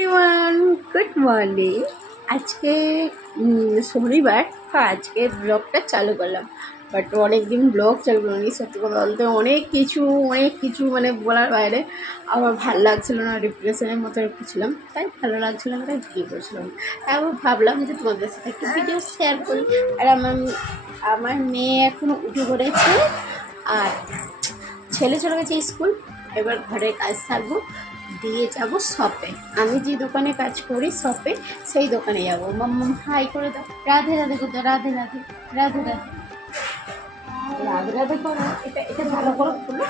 Everyone, good morning. আজকে শনিবার, আজকে ব্লগটা চালু করলাম। বাট অনেকদিন ব্লগ চালু করিনি, সত্যি কথা বলতে অনেক কিছু মানে বলার বাইরে। আমার ভালো লাগছিল না, ডিপ্রেশনের মতো একটু ছিলাম, তাই ভালো লাগছিল না, তাই ভিডিও করছিলাম। তারপর ভাবলাম যে তোমাদের সাথে একটু ভিডিও শেয়ার করি। আর আমার মেয়ে এখনও উঠে পড়েছে, আর ছেলে চলে গেছে স্কুল। এবার ঘরের কাজ থাকবো, দিয়ে যাব শপে। আমি যে দোকানে কাজ করি শপে, সেই দোকানে যাবো। মাম্মাম হাই করে দাও, রাধে রাধে করতো, রাধে রাধে রাধে রাধে রাধে রাধে করো। এটা ভালো করে করলে,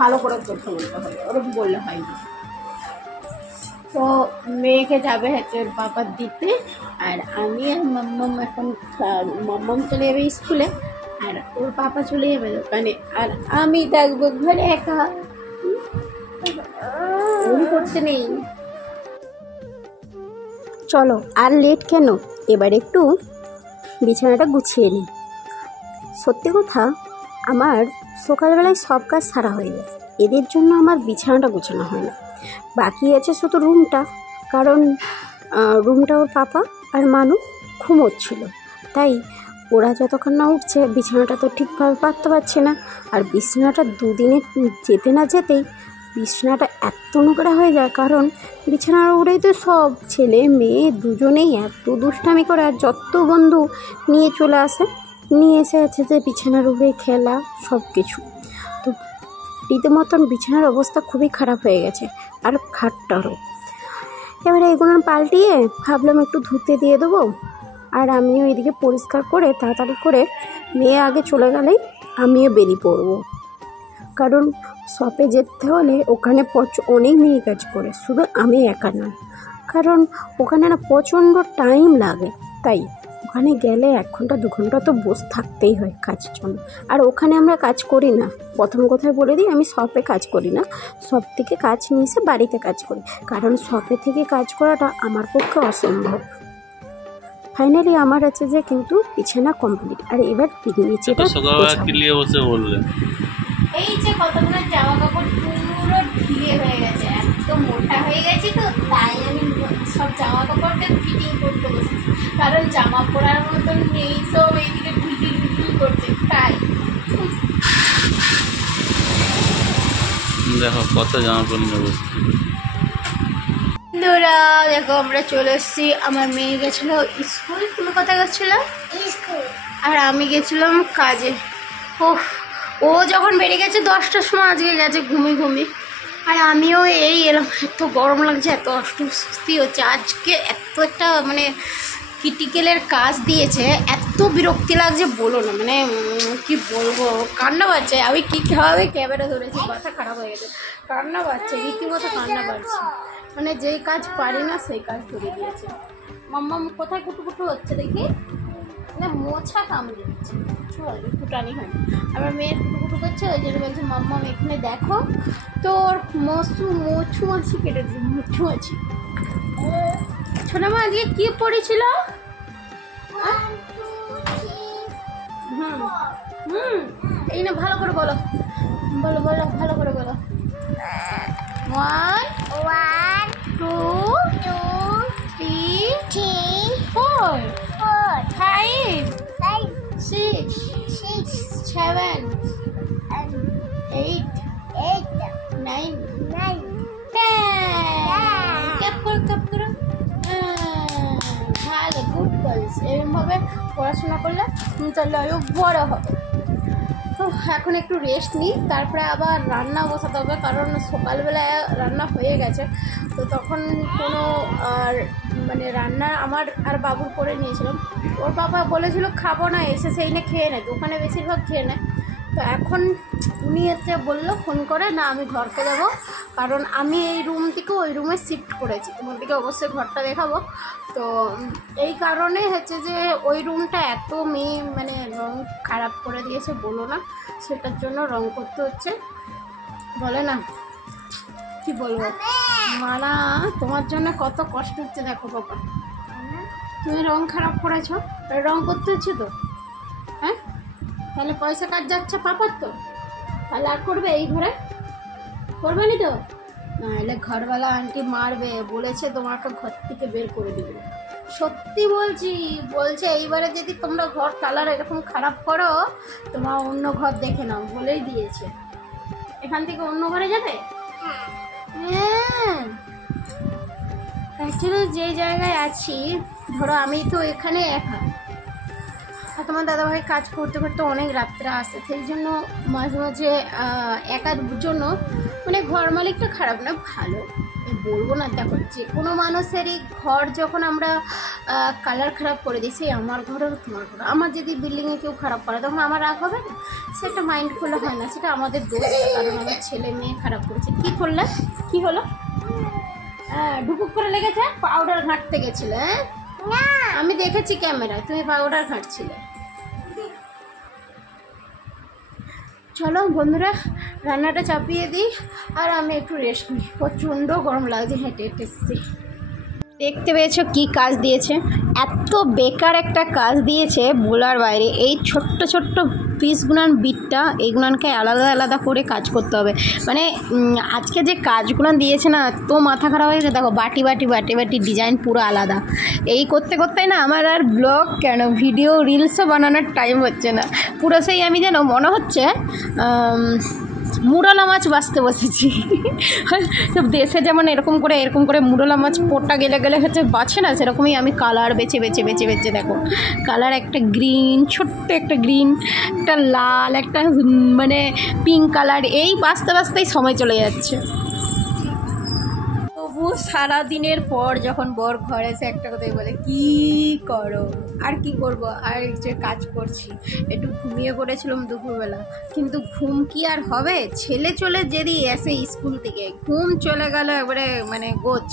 ভালো করে করতে বলতে হবে, ওরকম বললে হয় না। তো মেয়েকে যাবে হচ্ছে বাবা দিতে, আর আমি আর মাম্মাম এখন মাম্মাম চলে যাবে স্কুলে, আর ওর পাপা চলে যাবে দোকানে, আর আমি থাকবো ঘরে একা। করতে নেই। চলো আর লেট কেন, এবার একটু বিছানাটা গুছিয়ে নিই। সত্যি কথা, আমার সকালবেলায় সব কাজ সারা হয়ে যায়, এদের জন্য আমার বিছানাটা গোছানো হয় না। বাকি আছে শুধু রুমটা, কারণ রুমটা ওর পাপা আর মানু ঘুমোচ্ছিল, তাই ওরা যতক্ষণ না উঠছে বিছানাটা তো ঠিকভাবে পাততে পারছে না। আর বিছানাটা দুদিনে যেতে না যেতেই বিছানাটা এত নোংরা হয়ে যায়, কারণ বিছানার উপরেই তো সব ছেলে মেয়ে দুজনেই এত দুষ্টামি করে, আর যত বন্ধু নিয়ে চলে আসে, নিয়ে এসে আছে যে বিছানার উপরে খেলা সব কিছু। তো রীতিমতন বিছানার অবস্থা খুবই খারাপ হয়ে গেছে, আর খাটটারও। এবারে এগুলো পাল্টিয়ে ভাবলাম একটু ধুতে দিয়ে দেবো, আর আমিও এদিকে পরিষ্কার করে তাড়াতাড়ি করে মেয়ে আগে চলে গেলেই আমিও বেরিয়ে পড়বো। কারণ শপে যেতে হলে ওখানে অনেক মেয়ে কাজ করে, শুধু আমি একা নয়, কারণ ওখানে না প্রচণ্ড টাইম লাগে। তাই ওখানে গেলে 1 ঘন্টা 2 ঘন্টা তো বসে থাকতেই হয় কাজের জন্য। আর ওখানে আমরা কাজ করি না, প্রথম কথায় বলে দিই, আমি শপে কাজ করি না, শপ থেকে কাজ নিয়ে এসে বাড়িতে কাজ করি, কারণ শপে থেকে কাজ করাটা আমার পক্ষে অসম্ভব। ফাইনালি আমার আছে যে কিন্তু বিছানা কমপ্লিট, আর এবার নিচেটা এই যে কতগুলো জামা কাপড় পুরো ঢিলে হয়ে গেছে, এত মোটা হয়ে গেছে, তো তাই আমি সব জামা কাপড়কে ফিটিং করতে বসেছি, কারণ জামা পরার মতন নেই, সব এইদিকে ঢিল করছে। তাই দেখো কত জামা পরে নেবো। বন্ধুরা দেখো, আমরা চলে এসেছি। আমার মেয়ে গেছিলো স্কুল, তুমি কোথায় গেছিলো? স্কুল। আর আমি গেছিলাম কাজে। ও যখন বেরিয়ে গেছে 10টার সময়, আজকে গেছে ঘুমিয়ে। আর আমিও এই এলাম, এত গরম লাগছে, এত অস্বস্তি হচ্ছে আজকে, এত একটা মানে ক্রিটিক্যালের কাজ দিয়েছে, এত বিরক্তি লাগছে বলো না, মানে কি বলবো, কান্না পাচ্ছে। আমি কীভাবে ক্যামেরা ধরেছি, মাথা খারাপ হয়ে গেছে, কান্না পাচ্ছে, রীতিমতো কান্না পাচ্ছে, মানে যেই কাজ পারি না সেই কাজ করে দিয়েছে। মাম্মা কোথায় কুটুকুটু হচ্ছে দেখি, না মোছা কামড়ে দিচ্ছে, চল একটু টানি হয়। আমার মেয়ের কুটুকুটু করছে, ওই জন্য বলছে মাম্মা এখানে দেখো, তোর মোছু মাছি কেটে দিচ্ছে, মুছু মাছি। ছোটো মা আজকে কী পড়েছিল? এই না, ভালো করে বলো, ভালো করে বলো। 1 2 3 4 5 6 7 8 9 10। ক্যাপ করো। ভালো, গুড গার্লস। এরকমভাবে পড়াশোনা করলে তাহলে আরও বড় হবে। তো এখন একটু রেস্ট নিই, তারপরে আবার রান্না বসাতে হবে, কারণ সকালবেলায় রান্না হয়ে গেছে। তো তখন কোনো আর মানে রান্না আমার আর বাবুর করে নিয়েছিলাম। ওর বাবা বলেছিল খাবো না, এসে সেই না খেয়ে নেয়, দোকানে বেশিরভাগ খেয়ে নেয়। তো এখন উনি হচ্ছে বললো ফোন করে, না আমি ঘরকে যাবো, কারণ আমি এই রুম থেকে ওই রুমে শিফট করেছি, তোমাদেরকে অবশ্যই ঘরটা দেখাবো। তো এই কারণে হচ্ছে যে ওই রুমটা এত মানে রং খারাপ করে দিয়েছে বলো না, সেটার জন্য রং করতে হচ্ছে, বলে না কি বলবো, মানা তোমার জন্য কত কষ্ট হচ্ছে। দেখো বাবা, তুমি রং খারাপ করেছো, রং করতে হচ্ছে তো, হ্যাঁ তাহলে পয়সা কাজ যাচ্ছে পাপার, তো তাহলে আর করবে এই ঘরে, করবে নি তো? নাহলে ঘরওয়ালা আন্টি মারবে, বলেছে তোমাকে ঘর থেকে বের করে দেবে। সত্যি বলছি, বলছে এইবারে যদি তোমরা ঘর কালার এরকম খারাপ করো তোমার অন্য ঘর দেখে নাও, বলেই দিয়েছে। এখান থেকে অন্য ঘরে যাবে? হ্যাঁ, অ্যাকচুয়ালি যে জায়গায় আছি, ধরো আমি তো এখানে একা, আর তোমার দাদাভাই কাজ করতে করতে অনেক রাত্রে আসে, সেই জন্য মাঝে মাঝে একার জন্য মানে ঘর মালিকটা খারাপ না, ভালো বলবো না। দেখো, যে কোনো মানুষেরই ঘর যখন আমরা কালার খারাপ করে দিই, সেই আমার ঘরেও তোমার ঘর, আমার যদি বিল্ডিংয়ে কেউ খারাপ করে তখন আমার রাগ হবে না? সেটা মাইন্ড করলে হয় না, সেটা আমাদের দোষ, কারণ আমার ছেলে মেয়ে খারাপ করেছে। কী করলে? কী হলো? ঢুকুক করে লেগেছে? পাউডার ঘাঁটতে গেছিলে? হ্যাঁ, আমি দেখেছি ক্যামেরায় তুমি পাউডার ঘাঁটছিলে। চলো বন্ধুরা, রান্নাটা চাপিয়ে দিই আর আমি একটু রেস্ট নিই, প্রচণ্ড গরম লাগছে, হেঁটে হেঁটে এসেছি। দেখতে পেয়েছো কি কাজ দিয়েছে? এত বেকার একটা কাজ দিয়েছে বলার বাইরে। এই ছোট্ট ছোট্ট পিসগুলান বিটটা, এইগুলানকে আলাদা আলাদা করে কাজ করতে হবে। মানে আজকে যে কাজগুলান দিয়েছে না, তো মাথা খারাপ হয়েছে। দেখো, বাটি বাটি বাটি বাটি ডিজাইন পুরো আলাদা। এই করতে করতেই না আমার আর ব্লগ কেন, ভিডিও রিলসও বানানোর টাইম হচ্ছে না। পুরো সেই আমি যেন মনে হচ্ছে মুরলা মাছ বাছতে বসেছি। সব দেশে যেমন এরকম করে মুরলা মাছ পোটা গেলে গেলে হচ্ছে বাছে না, সেরকমই আমি কালার বেছে বেছে বেছে বেছে, দেখো কালার একটা গ্রিন, ছোট্ট একটা গ্রিন, একটা লাল, একটা মানে পিঙ্ক কালার, এই বাছতে বাছতেই সময় চলে যাচ্ছে। তবু সারাদিনের পর যখন বর ঘরে এসে একটা কথাই বলে, কি করো? আর কি করব, আর যে কাজ করছি। একটু ঘুমিয়ে পড়েছিলাম দুপুরবেলা, কিন্তু ঘুম কি আর হবে? ছেলে চলে যদি এসে স্কুল থেকে, ঘুম চলে গেল একবারে মানে গোছ।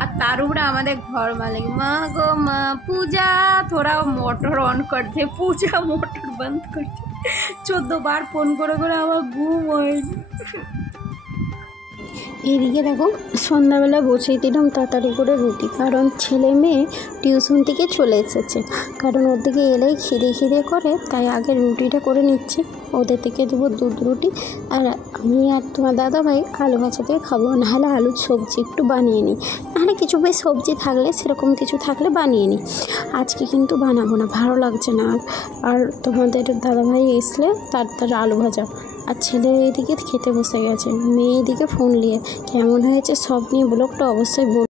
আর তার উপরে আমাদের ঘর মালিক, মা গো মা, পূজা থোড়া মোটর অন করছে, পূজা মোটর বন্ধ করছে। 14 বার ফোন করে করে আমার ঘুম হয়নি। এদিকে দেখো, সন্ধ্যাবেলা বসিয়ে দিলাম তাড়াতাড়ি করে রুটি, কারণ ছেলে মেয়ে টিউশন থেকে চলে এসেছে, কারণ ওর দিকে এলেই খিদে খিদে করে, তাই আগে রুটিটা করে নিচ্ছি। ওদের থেকে দেবো দুধ রুটি, আর আমি আর তোমার দাদাভাই আলু ভাজা দিয়ে খাবো, নাহলে আলুর সবজি একটু বানিয়ে নিই, নাহলে কিছু বেশ সবজি থাকলে, সেরকম কিছু থাকলে বানিয়ে নিই। আজকে কিন্তু বানাবো না, ভালো লাগছে না। আর তোমাদের দাদাভাই আসলে তার আলু ভাজা, আর ছেলে এদিকে খেতে বসে গেছে, মেয়ে এদিকে ফোন নিয়ে। কেমন হয়েছে সব নিয়ে ব্লগটা অবশ্যই বল।